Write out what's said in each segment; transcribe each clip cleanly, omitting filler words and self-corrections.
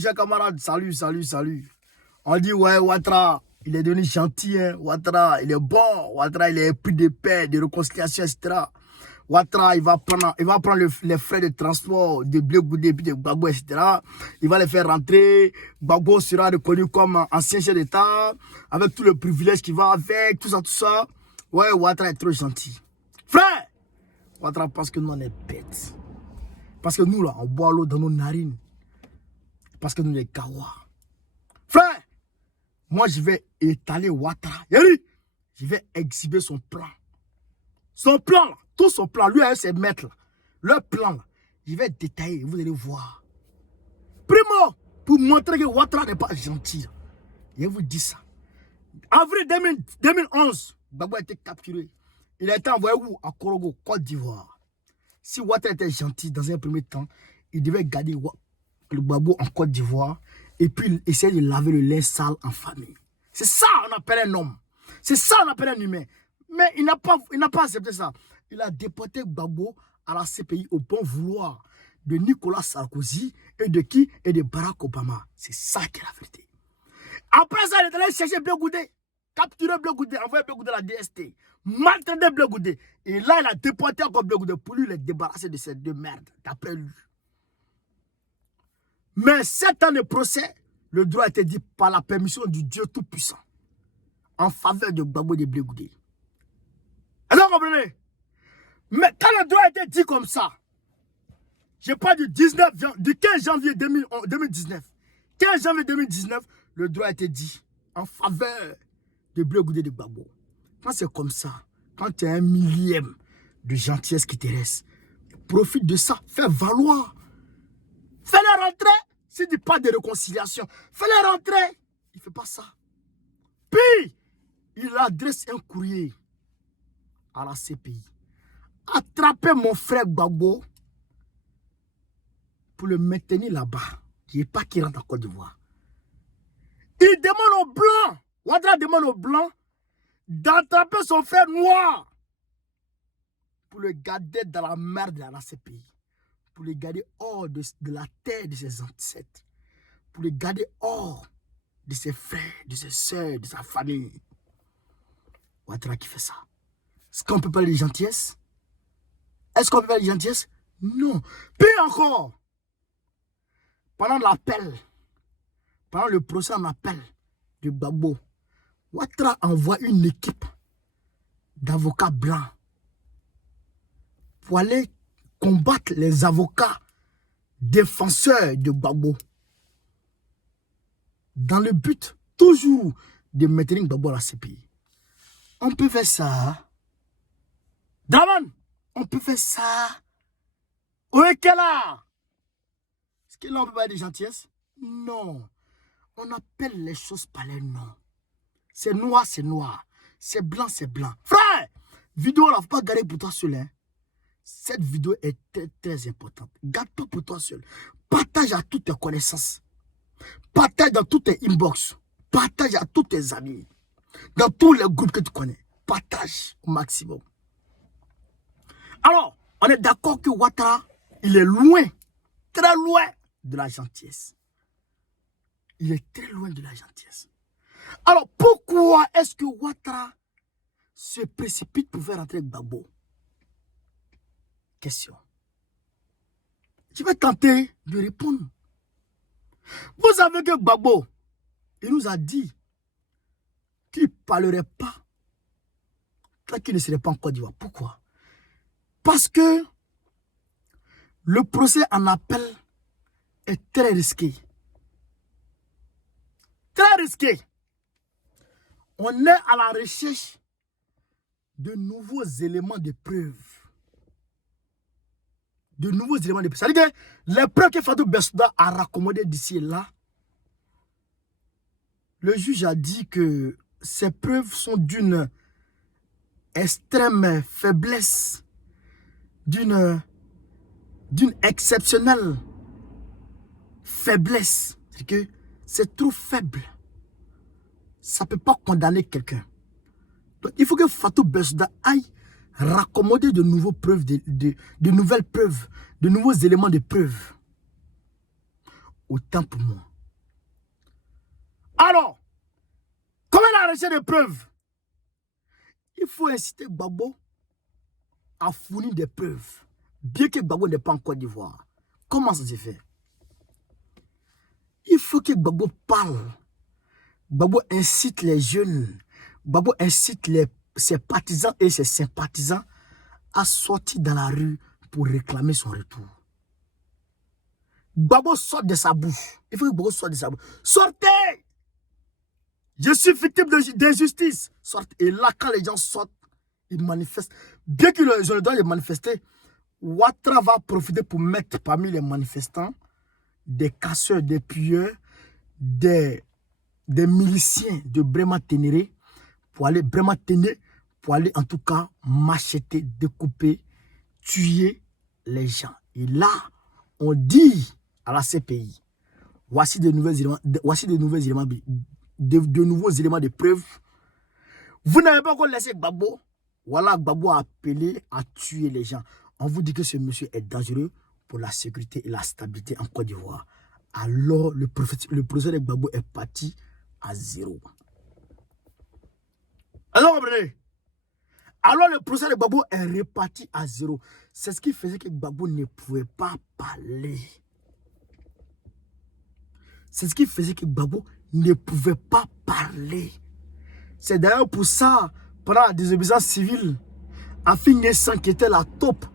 Chers camarades, salut, salut, salut. On dit, ouais, Ouattara, il est devenu gentil, hein. Ouattara, il est bon. Ouattara, il est épris de paix, de réconciliation, etc. Ouattara, il va prendre les frais de transport de Blé Goudé, puis de Gbagbo, etc. Il va les faire rentrer. Gbagbo sera reconnu comme ancien chef d'État, avec tout le privilège qui va avec, tout ça, tout ça. Ouais, Ouattara est trop gentil. Frère, Ouattara pense que nous, on est bêtes. Parce que nous, là, on boit l'eau dans nos narines. Parce que nous, les Kawa. Frère, moi, je vais étaler Ouattara. Je vais exhiber son plan. Son plan, là, tout son plan, lui, ses maîtres, là, leur plan, là, je vais détailler, vous allez voir. Primo, pour montrer que Ouattara n'est pas gentil. Je vous dis ça. Avril 2011, Gbagbo a été capturé. Il a été envoyé où? À Korogo, Côte d'Ivoire. Si Ouattara était gentil dans un premier temps, il devait garder le Gbagbo en Côte d'Ivoire et puis essayer de laver le linge sale en famille. C'est ça qu'on appelle un homme. C'est ça qu'on appelle un humain. Mais il n'a pas accepté ça. Il a déporté Gbagbo à la CPI au bon vouloir de Nicolas Sarkozy et de qui? Et de Barack Obama. C'est ça qui est la vérité. Après ça, il est allé chercher Blé Goudé, capturer Blé Goudé, envoyer Blé Goudé à la DST, maltraiter Blé Goudé. Et là, il a déporté encore Blé Goudé pour lui les débarrasser de ces deux merdes, d'après lui. Mais 7 ans de procès, le droit a été dit par la permission du Dieu Tout-Puissant en faveur de Gbagbo de Blé Goudé. Est-ce que vous comprenez? Mais quand le droit a été dit comme ça, je parle du 15 janvier 2019. 15 janvier 2019, le droit a été dit en faveur de Blé Goudé de Gbagbo. Quand c'est comme ça, quand tu as un millième de gentillesse qui te reste, profite de ça, fais valoir. Fais-les rentrer. S'il ne dit pas de réconciliation, fais-les rentrer. Il ne fait pas ça. Puis, il adresse un courrier à la CPI. Attrapez mon frère Gbagbo pour le maintenir là-bas. Il n'est pas qu'il rentre en Côte d'Ivoire. Il demande aux Blancs, Ouattara demande aux Blancs d'attraper son frère noir pour le garder dans la merde de la CPI. Pour le garder hors de la terre de ses ancêtres. Pour le garder hors de ses frères, de ses soeurs, de sa famille. Ouattara qui fait ça. Est-ce qu'on peut parler de gentillesse? Est-ce qu'on peut parler de gentillesse? Non. Puis encore, pendant l'appel, pendant le procès en appel de Gbagbo, Ouattara envoie une équipe d'avocats blancs pour aller combattre les avocats défenseurs de Gbagbo. Dans le but, toujours, de maintenir Gbagbo à la CPI. On peut faire ça. Daman, on peut faire ça. Oui, quelle heure? Est-ce que là, on peut parler de gentillesse? Non. On appelle les choses par les noms. C'est noir, c'est noir. C'est blanc, c'est blanc. Frère, vidéo là, il ne faut pas garder pour toi seul. Hein. Cette vidéo est très, très importante. Garde pas pour toi seul. Partage à toutes tes connaissances. Partage dans tous tes inbox. Partage à tous tes amis. Dans tous les groupes que tu connais. Partage au maximum. Alors, on est d'accord que Ouattara, il est loin, très loin de la gentillesse. Il est très loin de la gentillesse. Alors, pourquoi est-ce que Ouattara se précipite pour faire entrer Gbagbo? Question. Je vais tenter de répondre. Vous savez que Gbagbo, il nous a dit qu'il ne parlerait pas tant qu'il ne serait pas en Côte d'Ivoire. Pourquoi? Parce que le procès en appel est très risqué. Très risqué. On est à la recherche de nouveaux éléments de preuve. De nouveaux éléments de preuve. C'est-à-dire que les preuves que Fatou Bensouda a raccommodées d'ici et là, le juge a dit que ces preuves sont d'une extrême faiblesse, d'une exceptionnelle faiblesse. C'est que c'est trop faible. Ça ne peut pas condamner quelqu'un. Donc il faut que Fatou Bensouda aille raccommoder de nouvelles preuves, de nouvelles preuves, de nouveaux éléments de preuve. Autant pour moi. recherche des preuves. Il faut inciter Gbagbo à fournir des preuves. Bien que Gbagbo n'est pas en Côte d'Ivoire. Comment ça se fait? Il faut que Gbagbo parle. Gbagbo incite les jeunes. Gbagbo incite ses partisans et ses sympathisants à sortir dans la rue pour réclamer son retour. Gbagbo sort de sa bouche. Il faut que Gbagbo sorte de sa bouche. Sortez! Je suis victime d'injustice. Sortez. Et là, quand les gens sortent, ils manifestent. Bien qu'ils ont le droit de manifester, Ouattara va profiter pour mettre parmi les manifestants des casseurs, des pilleurs, des miliciens de Brema Ténéré pour aller en tout cas macheter, découper, tuer les gens. Et là, on dit à la CPI, voici de nouveaux éléments, de nouveaux éléments de preuve. Vous n'avez pas encore laissé Gbagbo. Voilà, Gbagbo a appelé à tuer les gens. On vous dit que ce monsieur est dangereux pour la sécurité et la stabilité en Côte d'Ivoire. Alors, le procès de Gbagbo est parti à zéro. Alors, comprenez? Alors, le procès de Gbagbo est reparti à zéro. C'est ce qui faisait que Gbagbo ne pouvait pas parler. C'est ce qui faisait que Gbagbo ne pouvait pas parler. C'est d'ailleurs pour ça, pendant la désobéissance civile, Afin N'Guessan qui était la top,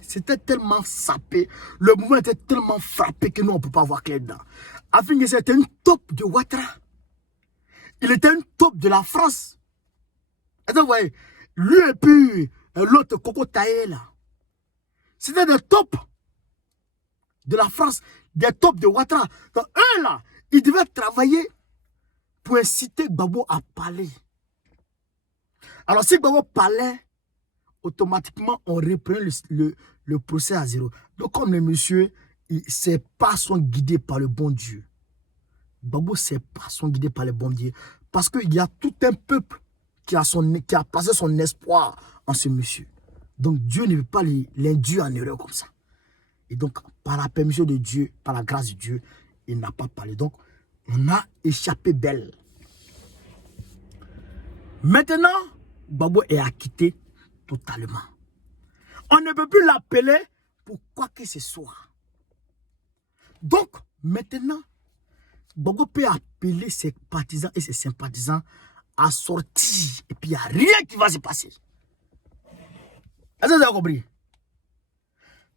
c'était tellement sapé, le mouvement était tellement frappé que nous, on ne peut pas voir clair dedans. Afin N'Guessan était une top de Ouattara. Il était une top de la France. Et donc, vous voyez, lui et puis l'autre Koko Taye, là, c'était des tops de la France, des tops de Ouattara. Donc, eux, là, ils devaient travailler pour inciter Gbagbo à parler. Alors, si Gbagbo parlait, automatiquement, on reprend le procès à zéro. Donc, comme le monsieur, ses pas sont guidés par le bon Dieu. Gbagbo, ses pas sont guidés par le bon Dieu. Parce qu'il y a tout un peuple qui a placé son espoir en ce monsieur. Donc, Dieu ne veut pas l'induire en erreur comme ça. Et donc, par la permission de Dieu, par la grâce de Dieu, il n'a pas parlé. Donc, on a échappé belle. Maintenant, Gbagbo est acquitté totalement. On ne peut plus l'appeler pour quoi que ce soit. Donc, maintenant, Gbagbo peut appeler ses partisans et ses sympathisants à sortir. Et puis, il n'y a rien qui va se passer. Est-ce que vous avez compris?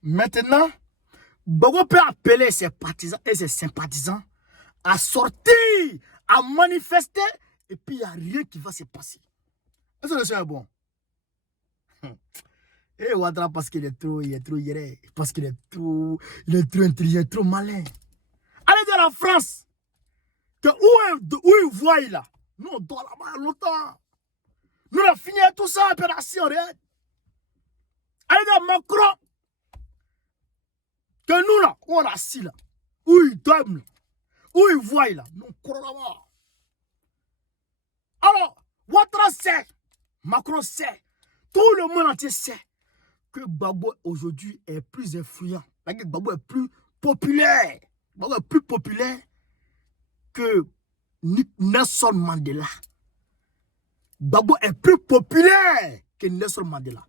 Maintenant, Gbagbo peut appeler ses partisans et ses sympathisants à sortir, à manifester, et puis il n'y a rien qui va se passer. Est-ce que c'est bon? Et Ouattara, parce qu'il est trop yéré, parce qu'il est trop intelligent, trop malin. Allez dans la France, que où il voit là, nous on dort là-bas longtemps. Nous on a fini tout ça, opération réelle. Allez dans Macron, que nous là, où on est assis là, où il dorment là, où il voit là, nous on court là-bas. Alors, Ouattara sait, Macron sait, tout le monde entier sait que Gbagbo aujourd'hui est plus influent. Gbagbo est plus populaire. Gbagbo est plus populaire que Nelson Mandela. Gbagbo est plus populaire que Nelson Mandela.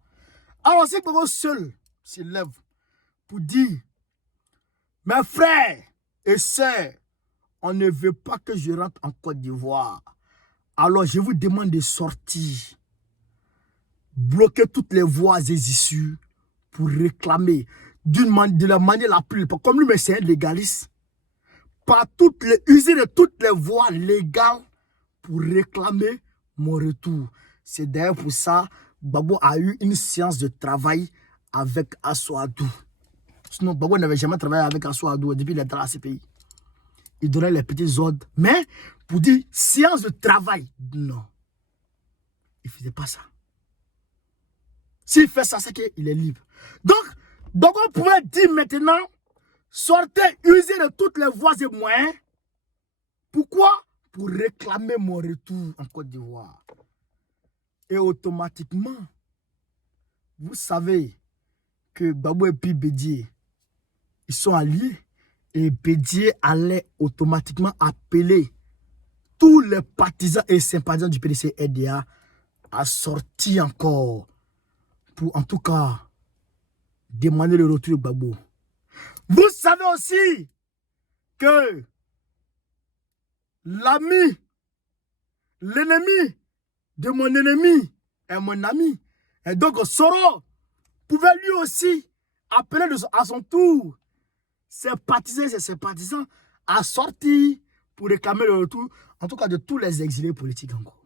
Alors, c'est Gbagbo seul se lève pour dire, mes frères et sœurs, on ne veut pas que je rentre en Côte d'Ivoire. Alors, je vous demande de sortir. Bloquer toutes les voies et issues pour réclamer de la manière la plus... Comme lui, mais c'est un légaliste. User de toutes les voies légales pour réclamer mon retour. C'est d'ailleurs pour ça que Gbagbo a eu une séance de travail avec Assoadou. Sinon, Gbagbo n'avait jamais travaillé avec Assoadou depuis qu'il est dans la CPI. Il donnait les petits ordres. Mais pour dire séance de travail, non. Il ne faisait pas ça. S'il fait ça, c'est qu'il est libre. Donc, on pouvait dire maintenant, sortez, usez de toutes les voies et moyens. Pourquoi? Pour réclamer mon retour en Côte d'Ivoire. Et automatiquement, vous savez que Gbagbo et puis Bédié, ils sont alliés. Et Bédié allait automatiquement appeler tous les partisans et sympathisants du PDC-RDA a sorti encore pour en tout cas demander le retour de Gbagbo. Vous savez aussi que l'ami, l'ennemi de mon ennemi est mon ami. Et donc Soro pouvait lui aussi appeler à son tour ses partisans et ses sympathisants à sortir pour réclamer le retour, en tout cas de tous les exilés politiques encore.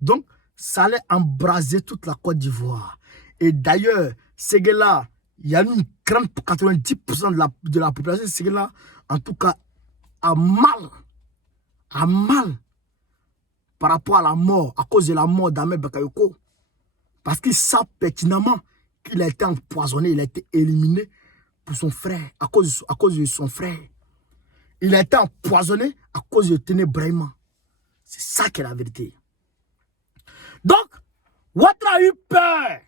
Donc, ça allait embraser toute la Côte d'Ivoire. Et d'ailleurs, ces gars-là, il y a une grande 90% de la population de ces gars-là, en tout cas, a mal par rapport à la mort, à cause de la mort d'Ahmed Bakayoko. Parce qu'ils savent pertinemment qu'il a été empoisonné, il a été éliminé pour son frère, à cause de son frère. Il a été empoisonné à cause de Téné Brahima. C'est ça qui est la vérité. Donc, Ouattara a eu peur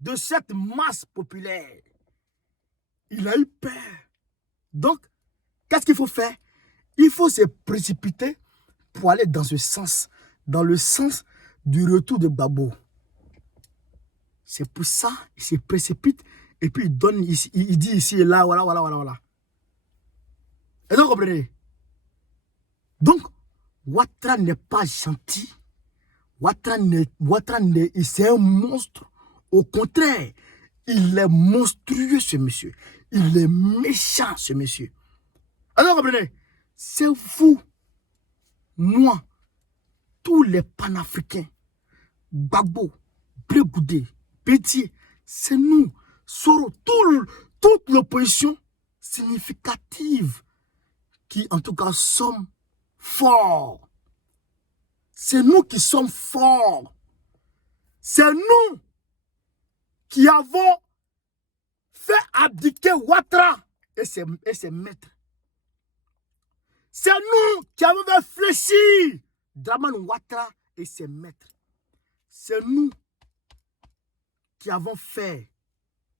de cette masse populaire. Il a eu peur. Donc, qu'est-ce qu'il faut faire? Il faut se précipiter pour aller dans ce sens, dans le sens du retour de Gbagbo. C'est pour ça qu'il se précipite et puis il donne ici, il dit ici et là, voilà. Et donc, comprenez? Donc, Ouattara n'est pas gentil. Ouattara, c'est un monstre. Au contraire, il est monstrueux, ce monsieur. Il est méchant, ce monsieur. Alors, comprenez? C'est vous, moi, tous les panafricains, Gbagbo, Blé Goudé, Bédié, c'est nous, Soro, toute l'opposition significative qui, en tout cas, sommes forts. C'est nous qui sommes forts. C'est nous qui avons fait abdiquer Ouattara et ses maîtres. C'est nous qui avons fait fléchir Dramane Ouattara et ses maîtres. C'est nous qui avons fait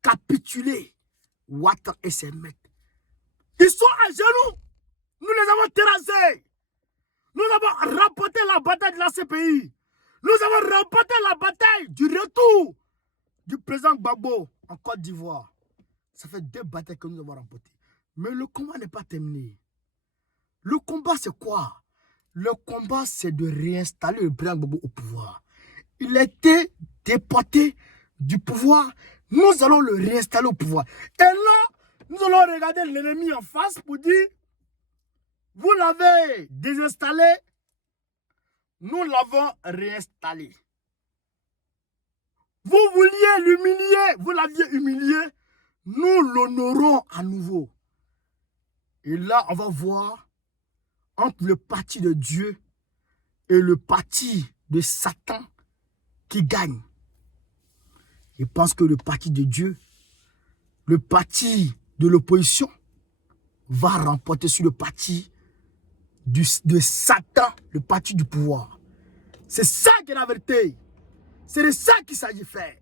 capituler Ouattara et ses maîtres. Ils sont à genoux. Nous les avons terrassés. Nous avons remporté la bataille de la CPI. Nous avons remporté la bataille du retour du président Gbagbo en Côte d'Ivoire. Ça fait 2 batailles que nous avons remportées. Mais le combat n'est pas terminé. Le combat, c'est quoi? Le combat, c'est de réinstaller le président Gbagbo au pouvoir. Il a été déporté du pouvoir. Nous allons le réinstaller au pouvoir. Et là, nous allons regarder l'ennemi en face pour dire: vous l'avez désinstallé, nous l'avons réinstallé. Vous vouliez l'humilier, vous l'aviez humilié, nous l'honorons à nouveau. Et là, on va voir entre le parti de Dieu et le parti de Satan qui gagne. Je pense que le parti de Dieu, le parti de l'opposition, va remporter sur le parti de Satan, le parti du pouvoir. C'est ça qui est la vérité. C'est de ça qu'il s'agit de faire.